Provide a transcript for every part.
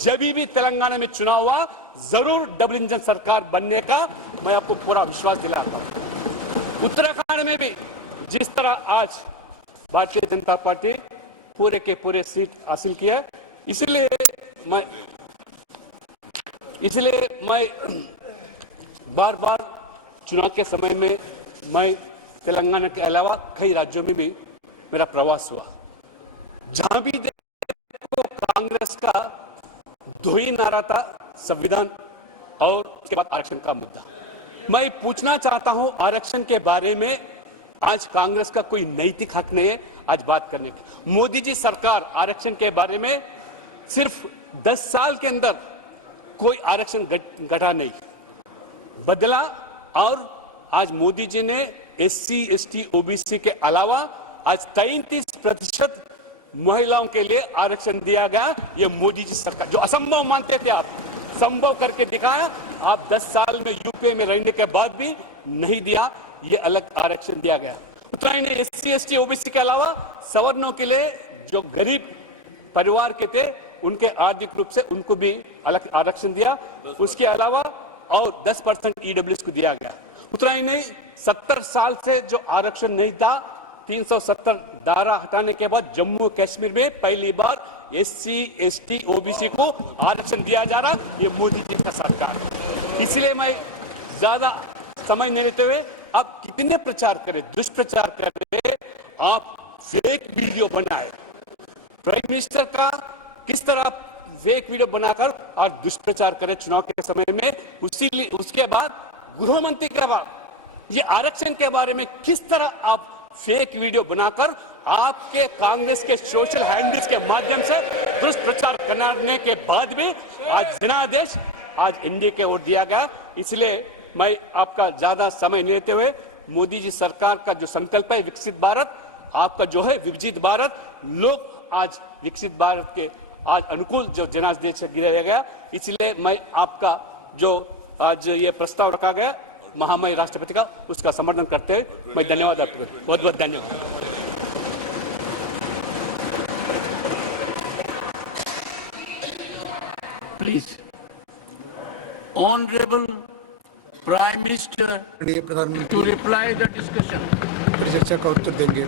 जब भी तेलंगाना में चुनाव हुआ जरूर डबल इंजन सरकार बनने का मैं आपको पूरा विश्वास दिलाता हूं। उत्तराखंड में भी जिस तरह आज भारतीय जनता पार्टी पूरे के पूरे सीट हासिल किया, इसलिए मैं बार बार चुनाव के समय में मैं तेलंगाना के अलावा कई राज्यों में भी मेरा प्रवास हुआ। जहां भी देखो कांग्रेस का दो ही नारा था, संविधान और उसके बाद आरक्षण का मुद्दा। मैं पूछना चाहता हूं आरक्षण के बारे में, आज कांग्रेस का कोई नैतिक हक नहीं है आज बात करने की। मोदी जी सरकार आरक्षण के बारे में सिर्फ 10 साल के अंदर कोई आरक्षण घटा नहीं, बदला। और आज मोदी जी ने SC, ST, OBC के अलावा आज 33% महिलाओं के लिए आरक्षण दिया गया। ये मोदी जी सरकार, जो असंभव मानते थे आप, संभव करके दिखाया। आप 10 साल में यूपी में रहने के बाद भी नहीं दिया, ये अलग आरक्षण दिया गया। उत्तराखंड ने SC, ST, OBC के अलावा सवर्णों के लिए जो गरीब परिवार के थे उनके आर्थिक रूप से उनको भी अलग आरक्षण दिया। उसके अलावा और 10% EWS को दिया गया। उत्तराखंड ने 70 साल से जो आरक्षण नहीं था, 370 धारा हटाने के बाद जम्मू कश्मीर में पहली बार SC, ST, OBC को आरक्षण दिया जा रहा। ये मोदी जी का सरकार। इसलिए मैं ज्यादा समय नहीं लेते हुए आप कितने प्रचार करें, दुष्प्रचार करें, आप फेक वीडियो बनाए, प्राइम मिनिस्टर का किस तरह फेक वीडियो बनाकर और दुष्प्रचार करें चुनाव के समय में। उसके बाद गृह मंत्री के बाद ये आरक्षण के बारे में किस तरह आप फेक वीडियो बनाकर आपके कांग्रेस के सोशल हैंडल्स के माध्यम से दुष्प्रचार करने के बाद भी आज जनादेश आज एनडीए के ओर दिया गया। इसलिए मैं आपका ज्यादा समय नहीं लेते हुए, मोदी जी सरकार का जो संकल्प है विकसित भारत, आपका जो है विभाजित भारत, लोग आज विकसित भारत के आज अनुकूल जो जनादेश गिराया गया। इसलिए मैं आपका जो आज ये प्रस्ताव रखा गया महामहिम राष्ट्रपति का, उसका समर्थन करते हुए मैं धन्यवाद आपको, बहुत बहुत धन्यवाद। Please honourable prime minister to reply the discussion. चर्चा का उत्तर देंगे।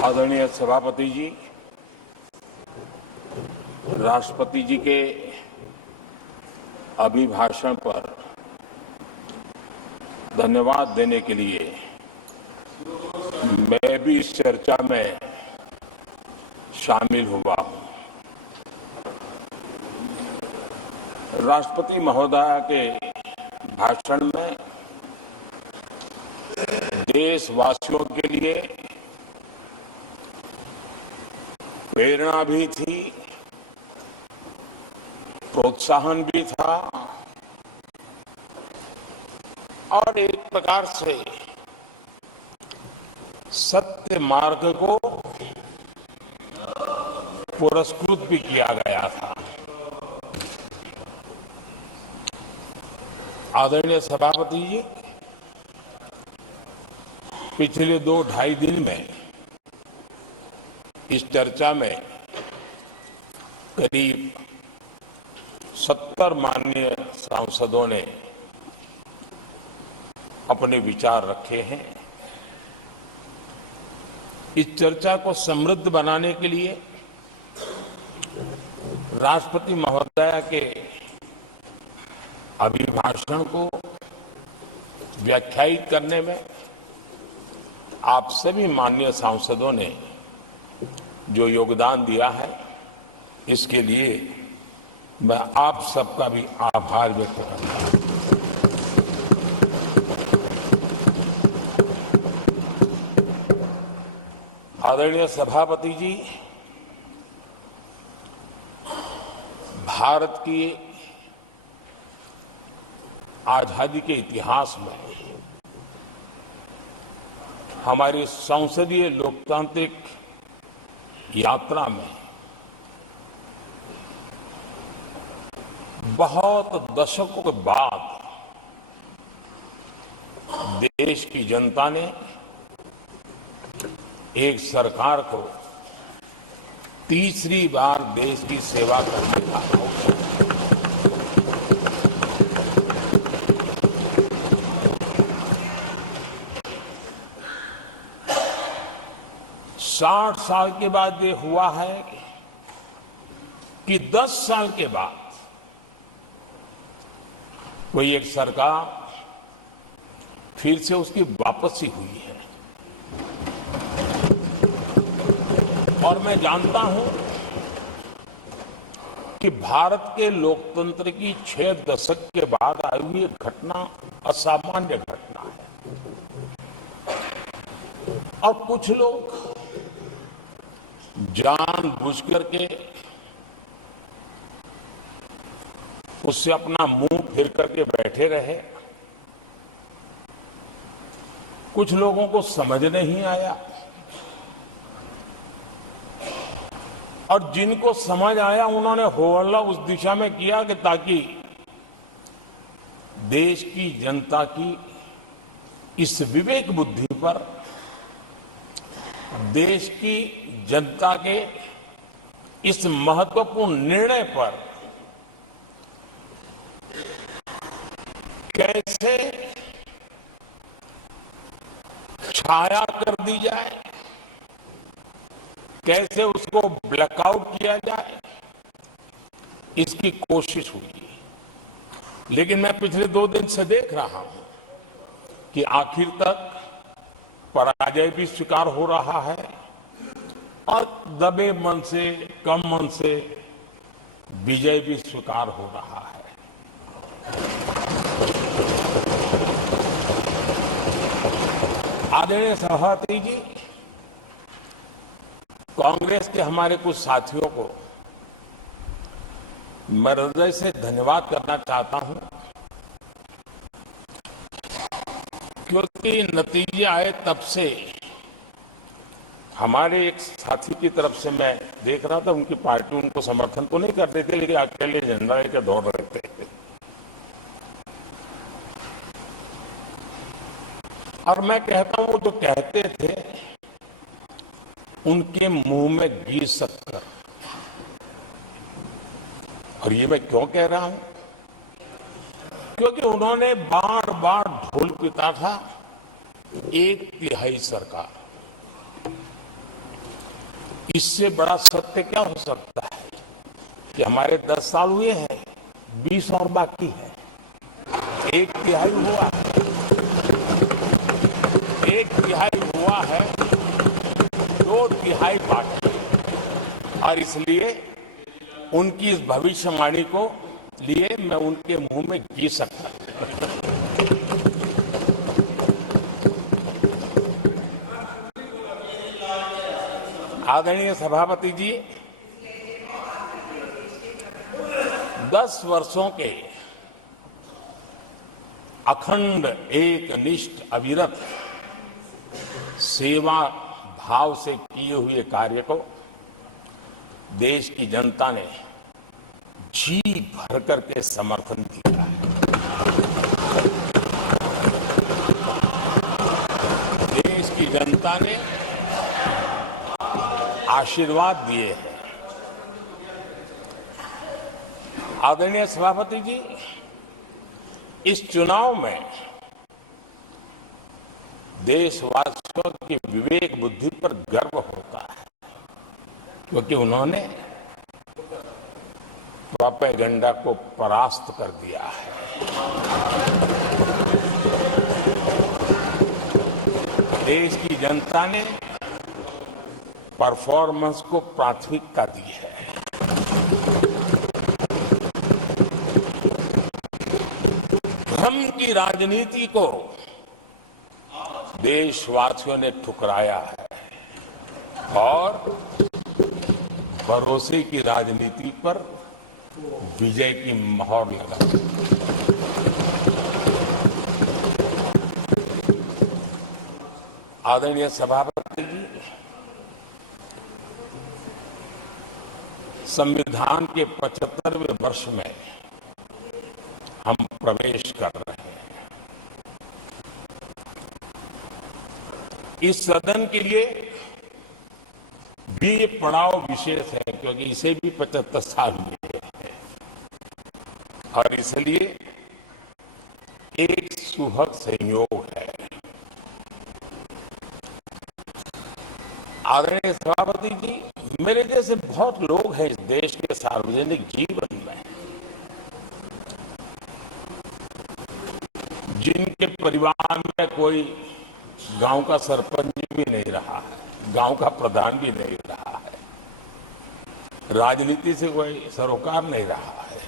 आदरणीय सभापति जी, राष्ट्रपति जी के अभिभाषण पर धन्यवाद देने के लिए मैं भी इस चर्चा में शामिल हुआ हूं। राष्ट्रपति महोदया के भाषण में देशवासियों के लिए प्रेरणा भी थी, प्रोत्साहन भी था और एक प्रकार से सत्य मार्ग को पुरस्कृत भी किया गया था। आदरणीय सभापति जी, पिछले 2-2.5 दिन में इस चर्चा में करीब 70 माननीय सांसदों ने अपने विचार रखे हैं। इस चर्चा को समृद्ध बनाने के लिए राष्ट्रपति महोदया के अभिभाषण को व्याख्यायित करने में आप सभी माननीय सांसदों ने जो योगदान दिया है, इसके लिए मैं आप सबका भी आभार व्यक्त करता हूं। आदरणीय सभापति जी, भारत की आजादी के इतिहास में हमारी संसदीय लोकतांत्रिक यात्रा में बहुत दशकों के बाद देश की जनता ने एक सरकार को तीसरी बार देश की सेवा करने का अवसर दिया। 60 साल के बाद ये हुआ है कि 10 साल के बाद कोई एक सरकार फिर से उसकी वापसी हुई है। और मैं जानता हूं कि भारत के लोकतंत्र की 6 दशक के बाद आई हुई एक घटना असामान्य घटना है। और कुछ लोग जानबूझ करके उससे अपना मुंह फिर करके बैठे रहे। कुछ लोगों को समझ नहीं आया और जिनको समझ आया उन्होंने हो हल्ला उस दिशा में किया कि ताकि देश की जनता की इस विवेक बुद्धि पर, देश की जनता के इस महत्वपूर्ण निर्णय पर कैसे छाया कर दी जाए, कैसे उसको ब्लैकआउट किया जाए, इसकी कोशिश हुई। लेकिन मैं पिछले 2 दिन से देख रहा हूं कि आखिर तक पराजय भी स्वीकार हो रहा है और दबे मन से, कम मन से विजय भी स्वीकार हो रहा है। आदरणीय सभापति जी, कांग्रेस के हमारे कुछ साथियों को मैं हृदय से धन्यवाद करना चाहता हूं, क्योंकि नतीजे आए तब से हमारे एक साथी की तरफ से मैं देख रहा था, उनकी पार्टी उनको समर्थन तो नहीं कर रही थी, लेकिन अकेले झंडा लेकर दौड़ रहे थे। और मैं कहता हूं, वो जो कहते थे उनके मुंह में घी शक्कर। और ये मैं क्यों कह रहा हूं? क्योंकि उन्होंने बार बार ढोल पिटा था 1/3 सरकार। इससे बड़ा सत्य क्या हो सकता है कि हमारे 10 साल हुए हैं, 20 और बाकी है। 1/3 हुआ है, 1/3 हुआ है, 2/3 बाकी है। और इसलिए उनकी इस भविष्यवाणी को लिए मैं उनके मुंह में घी सकता। आदरणीय सभापति जी, 10 वर्षों के अखंड, एकनिष्ठ, अविरत सेवा भाव से किए हुए कार्य को देश की जनता ने जी भर करके समर्थन दिया है। देश की जनता ने आशीर्वाद दिए हैं। आदरणीय सभापति जी, इस चुनाव में देशवासियों की विवेक बुद्धि पर गर्व होता है, क्योंकि उन्होंने प्रोपेगेंडा को परास्त कर दिया है। देश की जनता ने परफॉर्मेंस को प्राथमिकता दी है। भ्रम की राजनीति को देशवासियों ने ठुकराया है और भरोसे की राजनीति पर विजय की मोहर लगा। आदरणीय सभापति जी, संविधान के 75वें वर्ष में हम प्रवेश कर रहे हैं। इस सदन के लिए भी ये पड़ाव विशेष है, क्योंकि इसे भी 75 साल हुए हैं और इसलिए एक सुखद संयोग है। आदरणीय सभापति जी, मेरे जैसे बहुत लोग हैं इस देश के सार्वजनिक जीवन में, जिनके परिवार में कोई गांव का सरपंच भी नहीं रहा है, गांव का प्रधान भी नहीं रहा है, राजनीति से कोई सरोकार नहीं रहा है,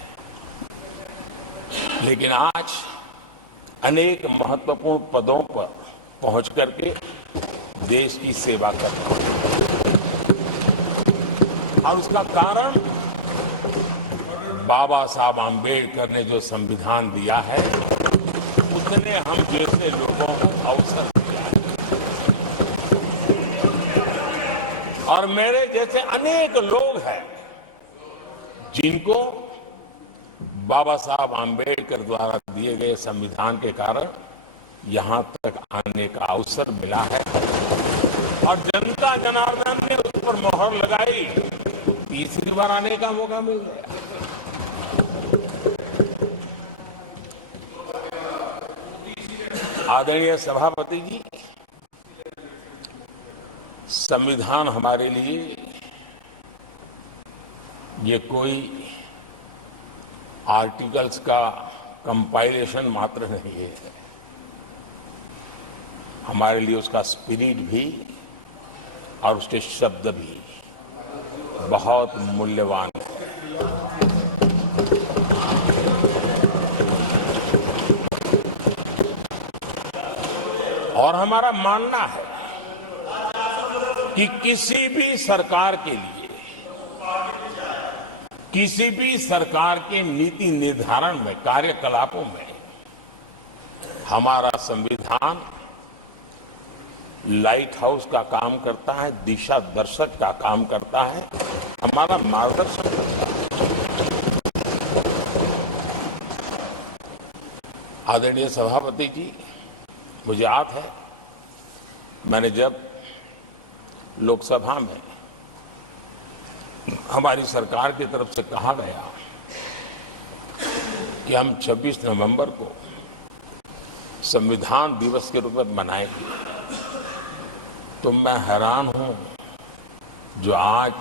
लेकिन आज अनेक महत्वपूर्ण पदों पर पहुंच करके देश की सेवा कर रहे हैं। और उसका कारण बाबा साहब आम्बेडकर ने जो संविधान दिया है, उसने हम जैसे लोगों को अवसर दिया है। और मेरे जैसे अनेक लोग हैं जिनको बाबा साहब आम्बेडकर द्वारा दिए गए संविधान के कारण यहां तक आने का अवसर मिला है। और जनता जनार्दन ने उस पर मोहर लगाई तो तीसरी बार आने का मौका मिल गया। आदरणीय सभापति जी, संविधान हमारे लिए ये कोई आर्टिकल्स का कंपाइलेशन मात्र नहीं है, हमारे लिए उसका स्पिरिट भी और उसके शब्द भी बहुत मूल्यवान है। और हमारा मानना है कि किसी भी सरकार के लिए, किसी भी सरकार के नीति निर्धारण में, कार्यकलापों में हमारा संविधान लाइट हाउस का काम करता है, दिशा दर्शक का काम करता है, हमारा मार्गदर्शन करता है। आदरणीय सभापति जी, मुझे याद है मैंने जब लोकसभा में हमारी सरकार की तरफ से कहा गया कि हम 26 नवंबर को संविधान दिवस के रूप में मनाएंगे, तो मैं हैरान हूं जो आज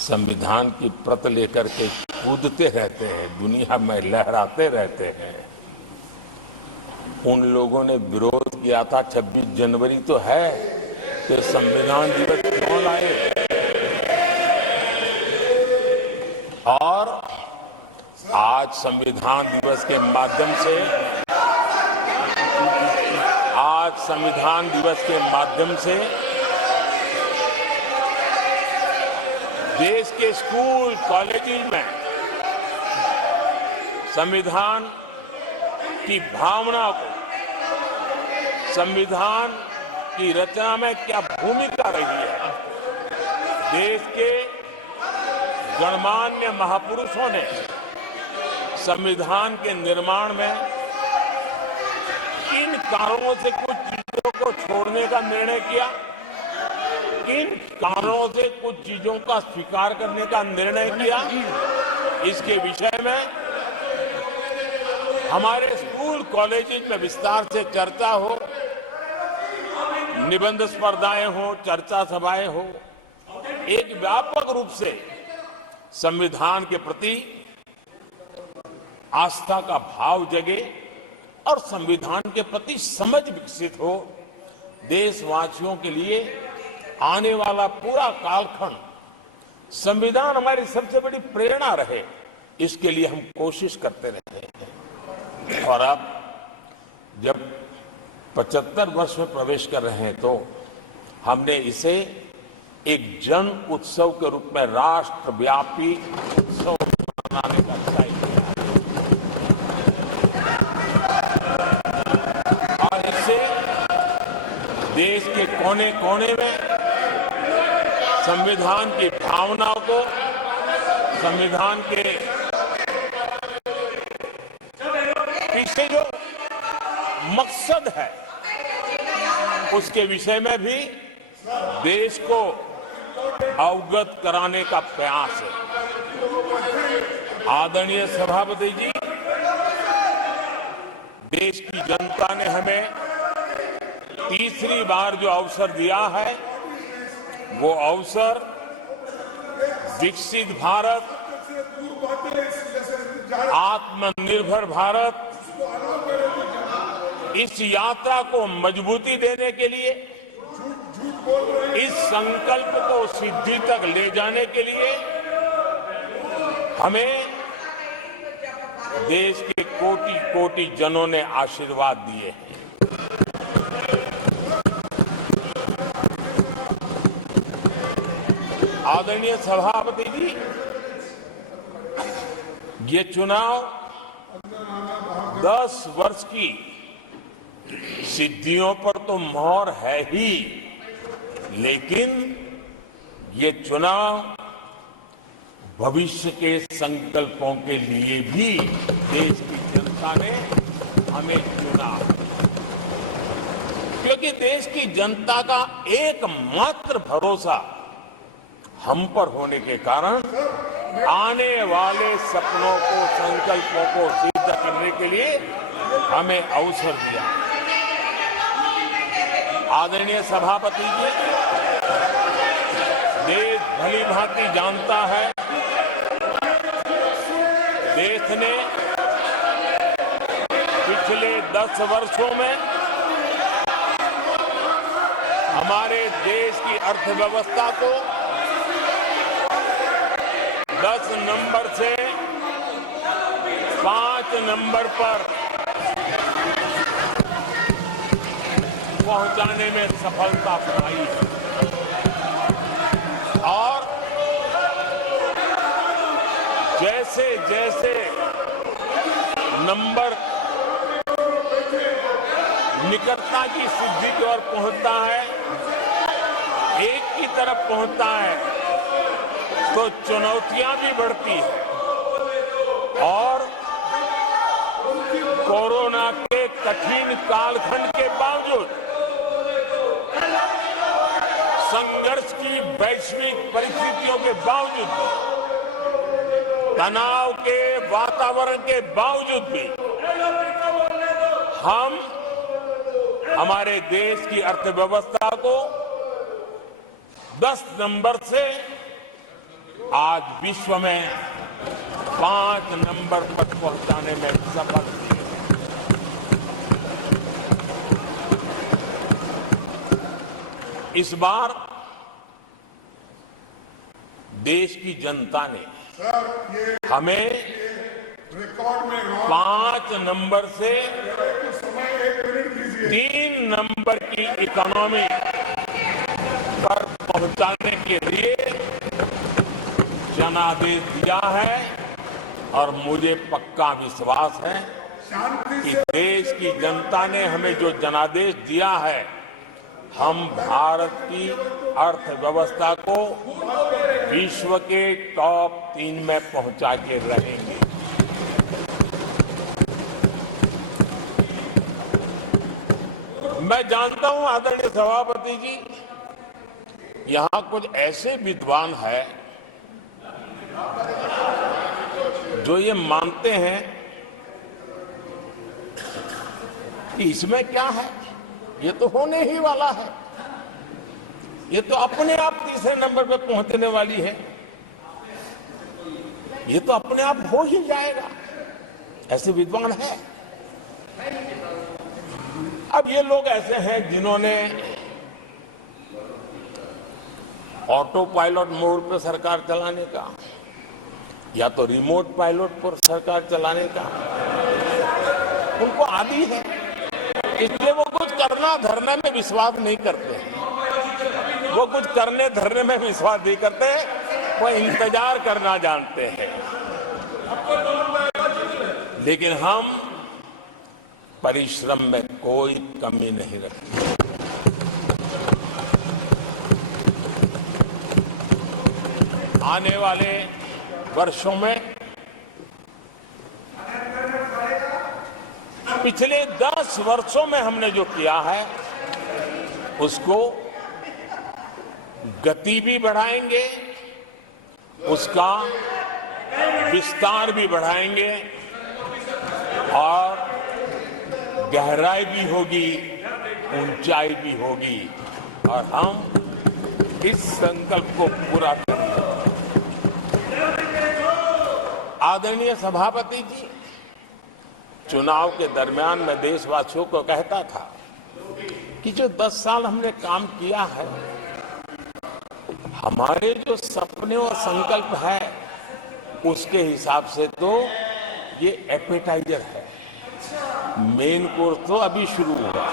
संविधान की प्रत लेकर के कूदते रहते हैं, दुनिया में लहराते रहते हैं, उन लोगों ने विरोध किया था 26 जनवरी तो है, तो संविधान दिवस क्यों लाए। और आज संविधान दिवस के माध्यम से, आज संविधान दिवस के माध्यम से देश के स्कूल कॉलेजेस में संविधान की भावना को, संविधान की रचना में क्या भूमिका रही है, देश के गणमान्य महापुरुषों ने संविधान के निर्माण में किन कारणों से कुछ चीजों को छोड़ने का निर्णय किया, किन कारणों से कुछ चीजों का स्वीकार करने का निर्णय किया, इसके विषय में हमारे स्कूल कॉलेजेस में विस्तार से चर्चा हो, निबंध स्पर्धाएं हो, चर्चा सभाएं हो, एक व्यापक रूप से संविधान के प्रति आस्था का भाव जगे और संविधान के प्रति समझ विकसित हो। देशवासियों के लिए आने वाला पूरा कालखंड संविधान हमारी सबसे बड़ी प्रेरणा रहे, इसके लिए हम कोशिश करते रहे हैं। और अब जब 75 वर्ष में प्रवेश कर रहे हैं तो हमने इसे एक जन उत्सव के रूप में राष्ट्रव्यापी उत्सव मनाने का तय किया और इससे देश के कोने कोने में संविधान की भावनाओं को संविधान के पीछे जो मकसद है उसके विषय में भी देश को अवगत कराने का प्रयास है। आदरणीय सभापति जी, देश की जनता ने हमें तीसरी बार जो अवसर दिया है वो अवसर विकसित भारत, आत्मनिर्भर भारत, इस यात्रा को मजबूती देने के लिए, इस संकल्प को सिद्धि तक ले जाने के लिए हमें देश के कोटि कोटि जनों ने आशीर्वाद दिए हैं। आदरणीय सभापति जी, ये चुनाव 10 वर्ष की सिद्धियों पर तो मोहर है ही, लेकिन ये चुनाव भविष्य के संकल्पों के लिए भी देश की जनता ने हमें चुना, क्योंकि देश की जनता का एकमात्र भरोसा हम पर होने के कारण आने वाले सपनों को, संकल्पों को सिद्ध करने के लिए हमें अवसर दिया। आदरणीय सभापति जी, देश भली भांति जानता है, देश ने पिछले 10 वर्षों में हमारे देश की अर्थव्यवस्था को 10 नंबर से 5 नंबर पर पहुंचाने में सफलता पाई है और जैसे जैसे नंबर निकटता की सिद्धि की ओर पहुंचता है, एक की तरफ पहुंचता है, तो चुनौतियां भी बढ़ती है और कोरोना के कठिन कालखंड के बावजूद, संघर्ष की वैश्विक परिस्थितियों के बावजूद, तनाव के वातावरण के बावजूद भी हम हमारे देश की अर्थव्यवस्था को 10 नंबर से आज विश्व में 5 नंबर पर पहुंचाने में सफल हुए। इस बार देश की जनता ने हमें 5 नंबर से 3 नंबर की इकोनॉमी पर पहुंचाने के लिए जनादेश दिया है और मुझे पक्का विश्वास है कि देश की जनता ने हमें जो जनादेश दिया है, हम भारत की अर्थव्यवस्था को विश्व के टॉप 3 में पहुंचा के रहेंगे। मैं जानता हूं आदरणीय सभापति जी, यहां कुछ ऐसे विद्वान हैं जो ये मानते हैं कि इसमें क्या है, ये तो होने ही वाला है, ये तो अपने आप तीसरे नंबर पे पहुंचने वाली है, ये तो अपने आप हो ही जाएगा, ऐसे विद्वान हैं। अब ये लोग ऐसे हैं जिन्होंने ऑटो पायलट मोड पर सरकार चलाने का या तो रिमोट पायलट पर सरकार चलाने का उनको आदी है, इसलिए वो कुछ करना धरने में विश्वास नहीं करते, वो कुछ करने धरने में विश्वास नहीं करते, वो इंतजार करना जानते हैं। लेकिन हम परिश्रम में कोई कमी नहीं रखते। आने वाले वर्षों में पिछले 10 वर्षों में हमने जो किया है उसको गति भी बढ़ाएंगे, उसका विस्तार भी बढ़ाएंगे और गहराई भी होगी, ऊंचाई भी होगी और हम इस संकल्प को पूरा करेंगे। आदरणीय सभापति जी, चुनाव के दरमियान मैं देशवासियों को कहता था कि जो 10 साल हमने काम किया है, हमारे जो सपने और संकल्प है उसके हिसाब से तो ये एपेटाइजर है, मेन कोर्स तो अभी शुरू हुआ।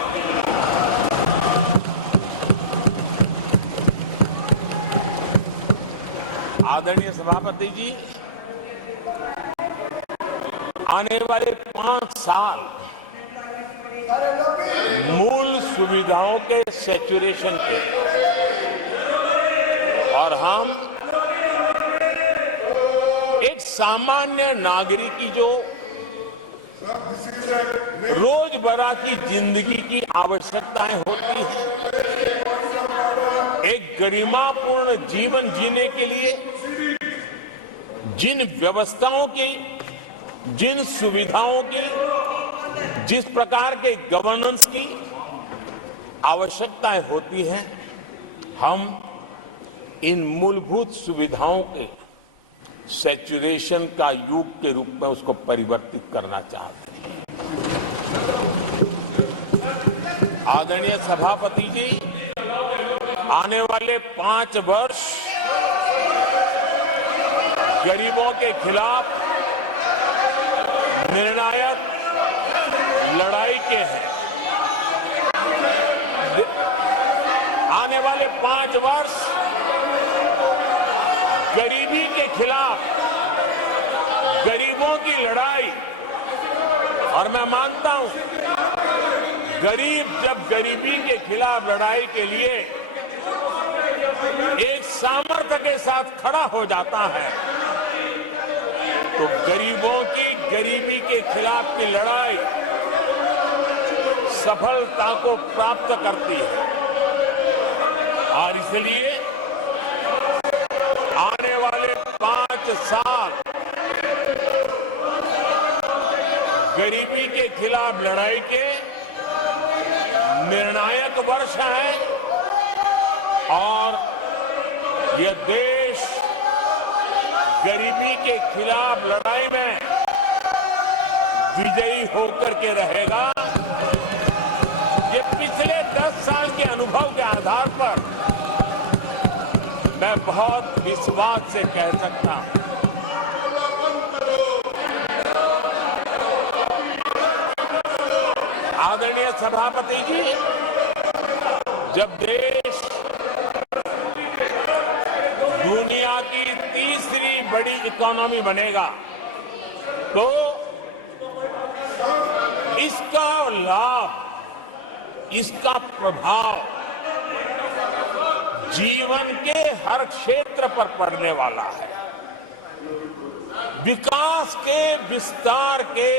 आदरणीय सभापति जी, आने वाले 5 साल मूल सुविधाओं के सैचुरेशन के और हम एक सामान्य नागरिक की जो रोजमर्रा की जिंदगी की आवश्यकताएं होती हैं, एक गरिमापूर्ण जीवन जीने के लिए जिन व्यवस्थाओं की, जिन सुविधाओं की, जिस प्रकार के गवर्नेंस की आवश्यकताएं होती हैं, हम इन मूलभूत सुविधाओं के सैचुरेशन का युग के रूप में उसको परिवर्तित करना चाहते हैं। आदरणीय सभापति जी, आने वाले 5 वर्ष गरीबों के खिलाफ निर्णायक लड़ाई के हैं। आने वाले 5 वर्ष गरीबी के खिलाफ गरीबों की लड़ाई, और मैं मानता हूं गरीब जब गरीबी के खिलाफ लड़ाई के लिए एक सामर्थ्य के साथ खड़ा हो जाता है तो गरीबों की गरीबी के खिलाफ की लड़ाई सफलता को प्राप्त करती है। और इसलिए आने वाले 5 साल गरीबी के खिलाफ लड़ाई के निर्णायक वर्ष है और यह देश गरीबी के खिलाफ लड़ाई में विजयी होकर के रहेगा। ये पिछले 10 साल के अनुभव के आधार पर मैं बहुत विश्वास से कह सकता हूं। आदरणीय सभापति जी, जब देश दुनिया की तीसरी बड़ी इकोनॉमी बनेगा तो इसका लाभ, इसका प्रभाव जीवन के हर क्षेत्र पर पड़ने वाला है। विकास के विस्तार के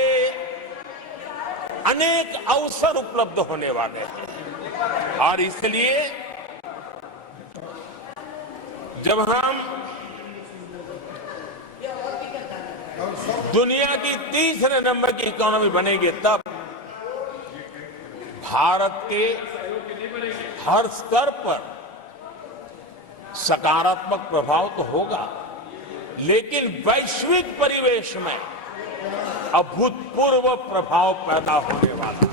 अनेक अवसर उपलब्ध होने वाले हैं और इसलिए जब हम दुनिया की तीसरे नंबर की इकोनॉमी बनेंगे तब भारत के हर स्तर पर सकारात्मक प्रभाव तो होगा, लेकिन वैश्विक परिवेश में अभूतपूर्व प्रभाव पैदा होने वाला है।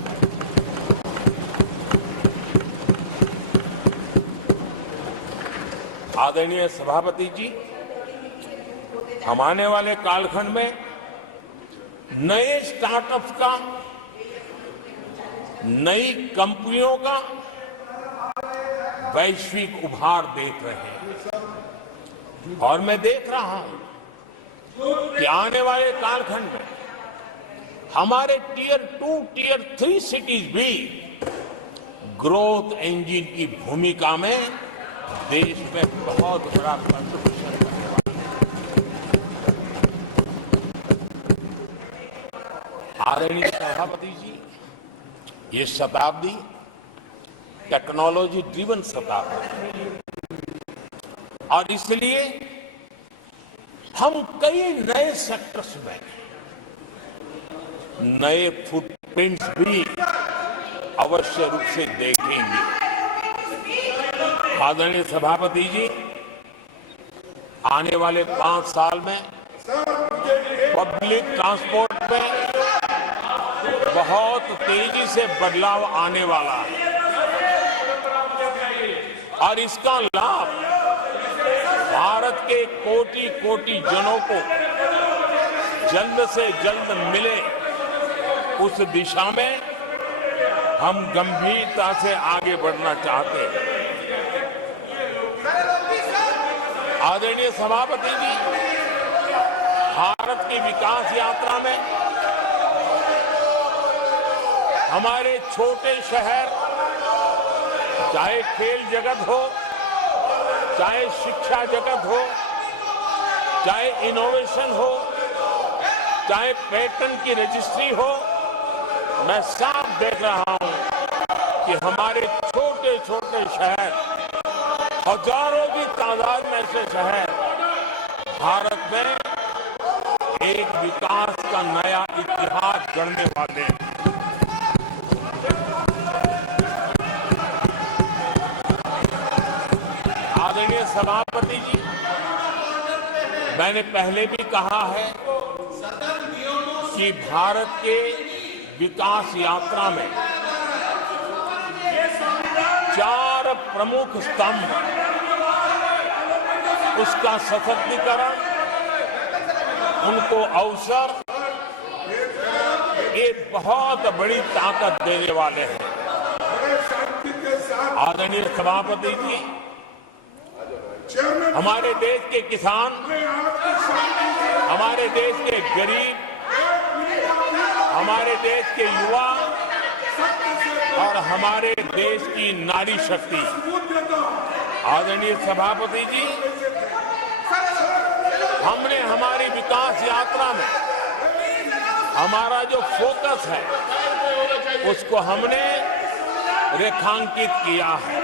आदरणीय सभापति जी, हम आने वाले कालखंड में नए स्टार्टअप्स का, नई कंपनियों का वैश्विक उभार देख रहे हैं और मैं देख रहा हूं कि आने वाले कालखंड में हमारे टियर 2, टियर 3 सिटीज भी ग्रोथ इंजन की भूमिका में देश में बहुत बड़ा कंट्रीब्यूशन करने वाले हैं। आदरणीय सभापति जी, ये शताब्दी टेक्नोलॉजी ड्रिवन शताब्दी है और इसलिए हम कई नए सेक्टर्स में नए फुटप्रिंट्स भी अवश्य रूप से देखेंगे। आदरणीय सभापति जी, आने वाले 5 साल में पब्लिक ट्रांसपोर्ट में बहुत तेजी से बदलाव आने वाला है और इसका लाभ भारत के कोटि कोटि जनों को जल्द से जल्द मिले, उस दिशा में हम गंभीरता से आगे बढ़ना चाहते हैं। आदरणीय सभापति जी, भारत की विकास यात्रा में हमारे छोटे शहर, चाहे खेल जगत हो, चाहे शिक्षा जगत हो, चाहे इनोवेशन हो, चाहे पेटेंट की रजिस्ट्री हो, मैं साफ देख रहा हूं कि हमारे छोटे छोटे शहर, हजारों की तादाद में से शहर भारत में एक विकास का नया इतिहास गढ़ने वाले हैं। आदरणीय सभापति जी, मैंने पहले भी कहा है कि भारत के विकास यात्रा में 4 प्रमुख स्तंभ, उसका सशक्तिकरण, उनको अवसर, एक बहुत बड़ी ताकत देने वाले हैं। आदरणीय सभापति जी, हमारे देश के किसान, हमारे देश के गरीब, हमारे देश के युवा और हमारे देश की नारी शक्ति, आदरणीय सभापति जी, हमने हमारी विकास यात्रा में हमारा जो फोकस है उसको हमने रेखांकित किया है।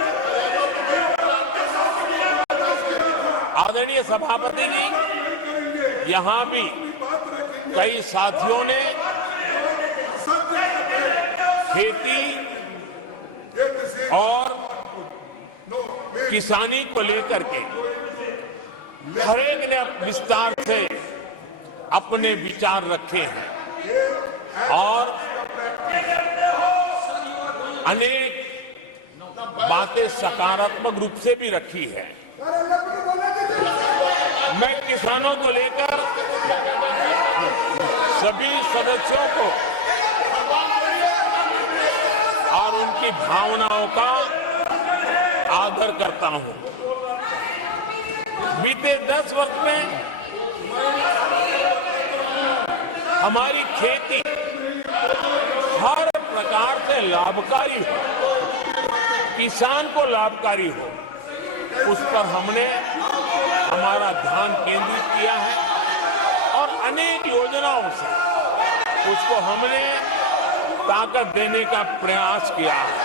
आदरणीय सभापति जी, यहां भी कई साथियों ने खेती और किसानी को लेकर के हर एक ने विस्तार से अपने विचार रखे हैं और अनेक बातें सकारात्मक रूप से भी रखी है। मैं किसानों को लेकर सभी सदस्यों को और उनकी भावनाओं का आदर करता हूं। बीते 10 वर्ष में हमारी खेती हर प्रकार से लाभकारी हो, किसान को लाभकारी हो, उस पर हमने हमारा ध्यान केंद्रित किया है और अनेक योजनाओं से उसको हमने ताकत देने का प्रयास किया है।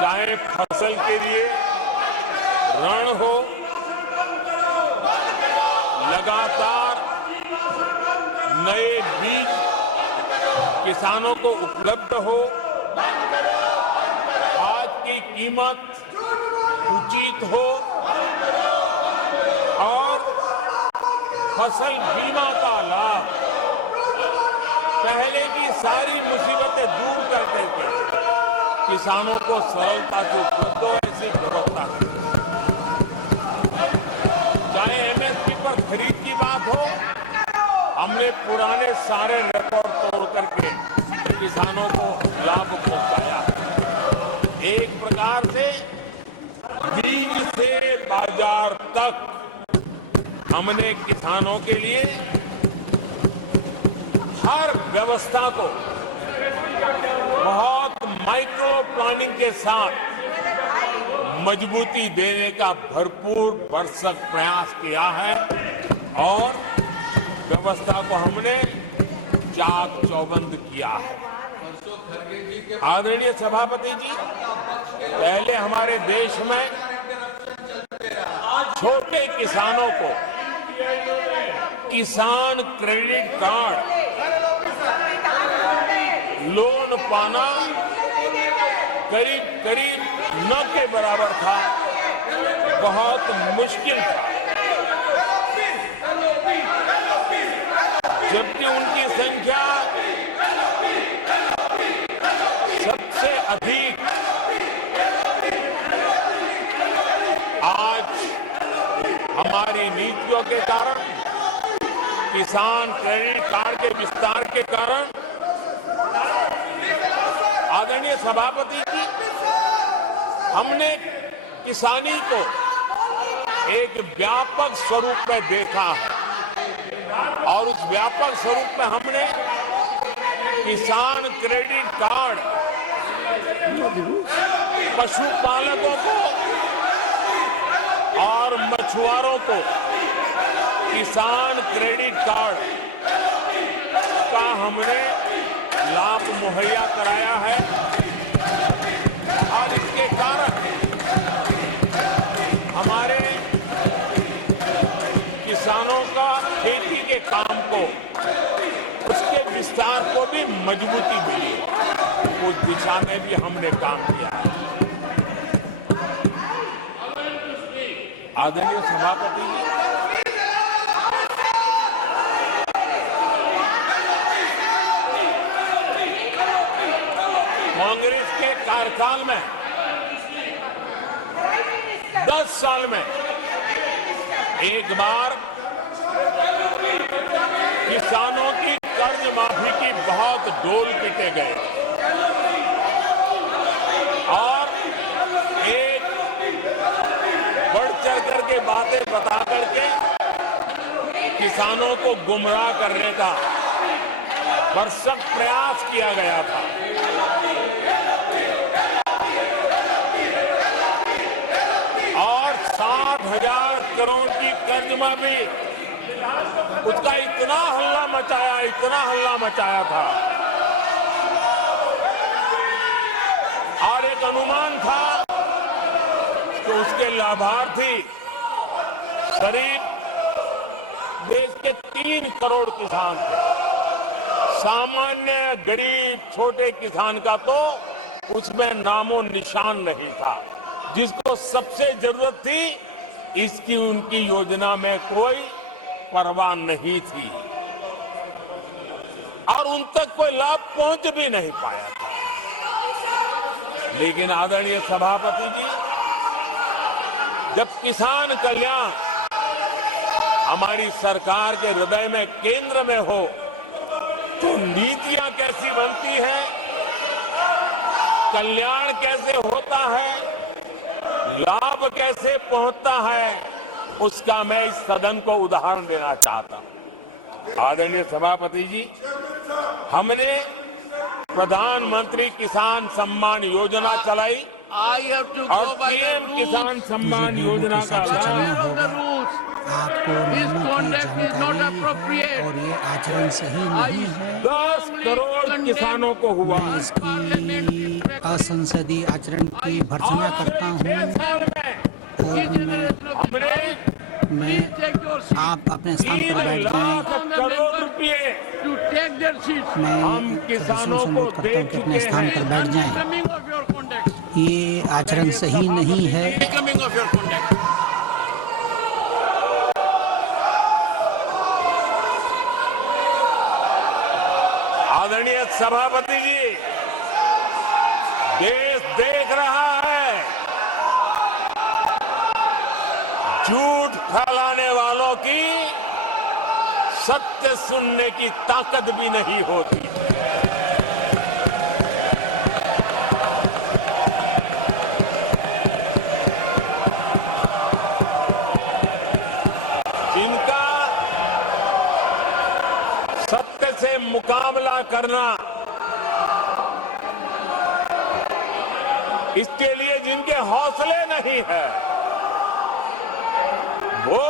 चाहे फसल के लिए ऋण हो, लगातार नए बीज किसानों को उपलब्ध हो, खाद की कीमत उचित हो और फसल बीमा का लाभ, पहले की सारी मुसीबतें दूर करके किसानों को सरलता से उपलब्ध हो, ऐसी व्यवस्था है। चाहे एमएसपी पर खरीद की बात हो, हमने पुराने सारे रिकॉर्ड तोड़ करके किसानों को लाभ पहुंचाया। एक प्रकार से बीज से बाजार तक हमने किसानों के लिए हर व्यवस्था को बहुत माइक्रो प्लानिंग के साथ मजबूती देने का भरपूर भरसक प्रयास किया है और व्यवस्था को हमने चाक चौबंद किया है। आदरणीय सभापति जी, पहले हमारे देश में छोटे किसानों को किसान क्रेडिट कार्ड लोन पाना करीब करीब न के बराबर था, बहुत मुश्किल था, जबकि उनकी संख्या सबसे अधिक आज हमारी नीतियों के कारण, किसान क्रेडिट कार्ड के विस्तार के कारण, आदरणीय सभापति जी, हमने किसानी को एक व्यापक स्वरूप में देखा है और उस व्यापक स्वरूप में हमने किसान क्रेडिट कार्ड पशुपालकों को और मछुआरों को किसान क्रेडिट कार्ड का हमने लाभ मुहैया कराया है और इसके कारण हमारे किसानों का खेती के काम को, उसके विस्तार को भी मजबूती मिली, उस दिशा में भी हमने काम किया है। आदरणीय सभापति जी, कांग्रेस के कार्यकाल में 10 साल में एक बार किसानों की कर्ज माफी की बहुत डोल पीटे गए और एक बढ़ चढ़ करके बातें बता करके किसानों को गुमराह करने का भरसक प्रयास किया गया था। और 7,000 करोड़ की कर्ज माफी, उसका इतना हल्ला मचाया था और एक अनुमान था कि उसके लाभार्थी करीब देश के 3 करोड़ किसान थे। सामान्य गरीब छोटे किसान का तो उसमें नामो निशान नहीं था। जिसको सबसे जरूरत थी, इसकी उनकी योजना में कोई परवाह नहीं थी और उन तक कोई लाभ पहुंच भी नहीं पाया था। लेकिन आदरणीय सभापति जी, जब किसान कल्याण हमारी सरकार के हृदय में, केंद्र में हो, तो नीतियां कैसी बनती हैं, कल्याण कैसे होता है, लाभ कैसे पहुंचता है, उसका मैं इस सदन को उदाहरण देना चाहता हूं। आदरणीय सभापति जी, हमने प्रधानमंत्री किसान सम्मान योजना चलाई और पीएम किसान सम्मान योजना का लाभ आपको नियमों की जानकारी है और ये आचरण सही नहीं है। 10 करोड़ किसानों को हुआ। मैं इसकी असंसदीय आचरण की भर्त्सना करता हूँ और मैं आप अपने स्थान पर बैठ जाएं। करोड़ रुपए मैं हम किसानों सदस्यों से को अनुरोध करता दे हूँ कि अपने चुके स्थान पर हैं। बैठ जाएं। ये आचरण सही नहीं है। आदरणीय सभापति जी, देश देख रहा है, झूठ फैलाने वालों की सत्य सुनने की ताकत भी नहीं होती। जिनका सत्य से मुकाबला करना, इसके लिए जिनके हौसले नहीं है, वो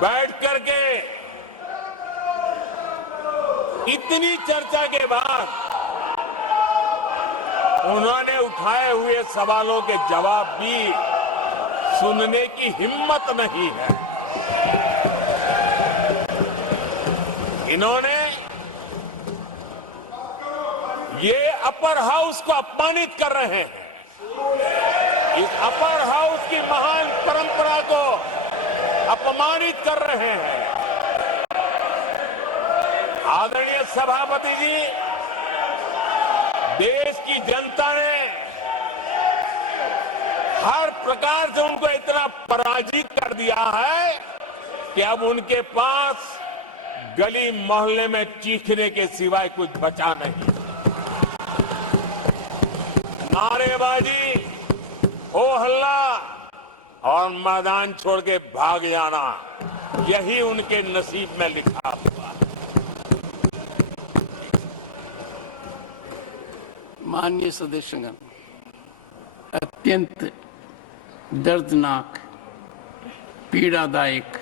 बैठ करके इतनी चर्चा के बाद उन्होंने उठाए हुए सवालों के जवाब भी सुनने की हिम्मत नहीं है। इन्होंने ये अपर हाउस को अपमानित कर रहे हैं। इस अपर हाउस की महान परंपरा को अपमानित कर रहे हैं। आदरणीय सभापति जी, देश की जनता ने हर प्रकार से उनको इतना पराजित कर दिया है कि अब उनके पास गली मोहल्ले में चीखने के सिवाय कुछ बचा नहीं। नारेबाजी, हो हल्ला और मैदान छोड़ के भाग जाना, यही उनके नसीब में लिखा हुआ। माननीय सदस्यगण, अत्यंत दर्दनाक, पीड़ादायक